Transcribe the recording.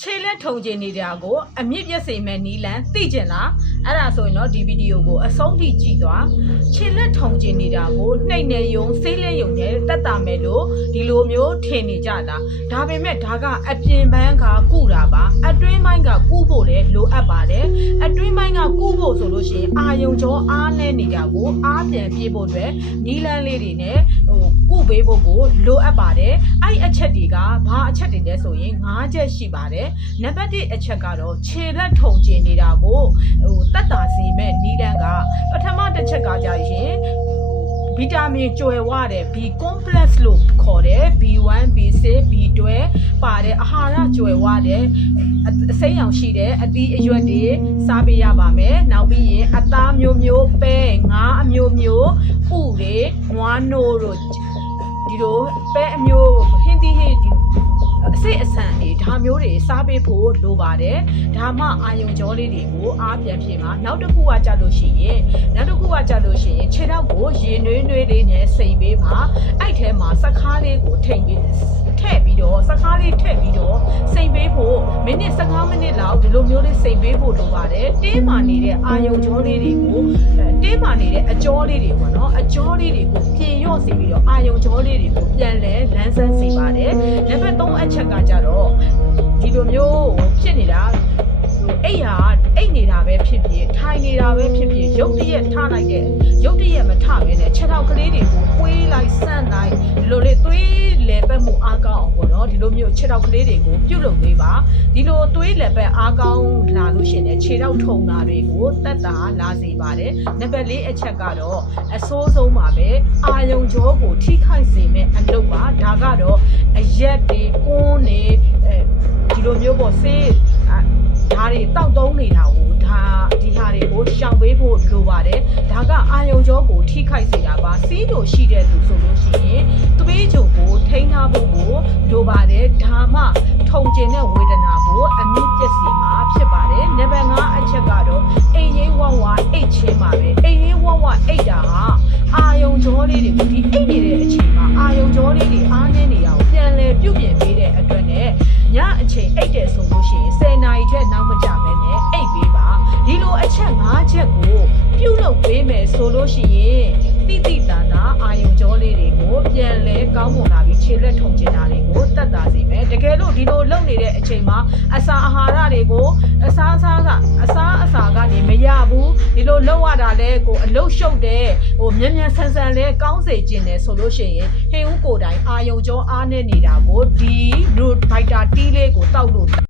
ခြေလက်ထုံကျင်နေတာကိုအမြင့်ပြည့်စေမဲ့နီလန်သိကျင်လားအဲ့ဒါဆိုရင်တော့ဒီဗီဒီယိုကိုအဆုံးထိကြည့်သွားခြေလက်ထုံကျင်နေတာကိုနှိပ်နေယုံဆေးလက်ယုံနဲ့တက်တာမယ်လို့ဒီလိုမျိုးထင်နေကြတာဒါပေမဲ့ဒါကအပြင်ပန်းကကုတာပါအတွင်းပိုင်းကကုဖို့လည်းလိုအပ်ပါတယ်အတွင်းပိုင်းကကုဖို့ဆိုလို့ရှိရင်အာယုံကြောအားနဲ့နေတာကိုအားပြန်ပြေးဖို့အတွက်နီလန်လေးတွေနဲ့ကုပေးဖို့ကိုလိုအပ်ပါတယ်အဲ့အချက်တွေကဘာအချက်တွေလဲဆိုရင်၅ချက်ရှိပါတယ်နံပါတ်1အချက်ကတော့ခြေလက်ထုံကျင်နေတာကိုတက်တာစီမဲ့နီးတန်းကပထမတစ်ချက်ကကြရင်ဗီတာမင်ကြွယ်ဝတဲ့ B complex လို့ခေါ်တဲ့ B1 B6 B12 ပါတဲ့အာဟာရကြွယ်ဝတဲ့အစိမ်းရောင်ရှိတဲ့အသီးအရွက်တွေစားပေးရပါမယ်နောက်ပြီးရင်အသားမျိုးမျိုးပဲငါးအမျိုးမျိုးဥတွေနွားနို့တို့ဒီလိုပဲအမျိုးဟင်းသီးဟင်းဒီအစိတ်အဆန်တွေဒါမျိုးတွေစားပေးဖို့လိုပါတယ်ဒါမှအာယုံကြောလေးတွေကိုအားပြန်ဖြည့်မှာနောက်တစ်ခုကကြလို့ရှိရင်ခြေထောက်ကိုရေနွေးနွေးလေးနဲ့စိမ်ပေးပါအဲ့ထဲမှာစကားလေးကိုထည့်ပြီးတော့စကားလေးထည့်ပြီးတော့စိမ်ပေးဖို့မိနစ်15မိနစ်လောက်ဒီလိုမျိုးလေးစိမ်ပေးဖို့လိုပါတယ်တင်းမာနေတဲ့အာယုံကြောလေးတွေကိုတင်းမာနေတဲ့အကြောလေးတွေပေါ့နော်အကြောလေးတွေကိုပြင်ရော့စီပြီးတော့အာယုံကြောလေးတွေကိုပြန်လဲလန်းဆန်းစေပါတယ်နံပါတ်3အချက်ကကြတော့ဒီလိုမျိုးဖြစ်နေတာအိတ်နေတာပဲဖြစ်ဖြစ်ထိုင်နေတာပဲဖြစ်ဖြစ်ရုပ်တရက်ထားလိုက်တဲ့ရုပ်တရက်မထဘဲနဲ့ခြေထောက်ကလေးတွေကိုကွေးလိုက်ဆန့်လိုက်ဒီလိုလေးသွေးလဲပတ်မှုအားကောင်းအောင်ပေါ့နော်ဒီလိုမျိုးခြေထောက်ကလေးတွေကိုပြုတ်လုပ်ပေးပါဒီလိုသွေးလဲပတ်အားကောင်းလာလို့ရှိရင်ခြေထောက်ထုံတာတွေကိုတက်တာလာစေပါတယ်နံပါတ်4အချက်ကတော့အဆိုးဆုံးပါပဲအာယုံကြောကိုထိခိုက်စေမဲ့အလုပ်ပါဒါကတော့အရက်တွေကွန်းနေဒီလိုမျိုးပေါ့ဆေးဒါတွေတောက်တုံးနေတာကိုဒီဟာတွေကိုရှောင်ပေးဖို့လိုပါတယ်ဒါကအာယုံကြောကိုထိခိုက်စေတာပါစီးတို့ရှိတဲ့သူဆိုလို့ရှိရင်သွေးကြိုကိုထိန်းထားဖို့ကိုလိုပါတယ်ဒါမှထုံကျင်တဲ့ဝေဒနာကိုအမြင့်ပြည့်စေမှာဖြစ်ပါတယ်နံပါတ်5အချက်ကတော့အိမ်ရေးဝဝအိတ်ချင်းပါပဲအိမ်ရေးဝဝအိတ်တာဟာအာယုံကြောလေးတွေကိုဒီအိတ်နေတဲ့အချိန်မှာအာယုံကြောလေးတွေအားနည်းနေတာကိုပြန်လဲပြုတ်ပြင်ပေးတဲ့အတွက်နဲ့ညအချိန်အိတ်တယ်ဆိုလို့ရှိရင်10နာရီထက်နောက်မကျဘဲနဲ့အိတ်ပေးပါဒီလိုအချက်5ချက်ကိုပြုတ်လုပ်ပေးမယ်ဆိုလို့ရှိရင်တိတာအာယုံကြောလေးတွေကိုပြန်လဲကောင်းမွန်လာပြီးခြေလက်ထုံကျင်တာတွေကိုတက်တာစေမယ်တကယ်လို့ဒီလိုလုပ်နေတဲ့အချိန်မှာအစာအာဟာရတွေကိုအစာကနေမရဘူးဒီလိုလုပ်ရတာလဲကိုအလုတ်ရှုပ်တယ်မြန်ဆန်လဲကောင်းစေခြင်းတယ်ဆိုလို့ရှိရင်ဟင်းဦးကိုယ်တိုင်အာယုံကြောအားနေနေတာကိုဒီ root vitamin T လေးကိုတောက်လို့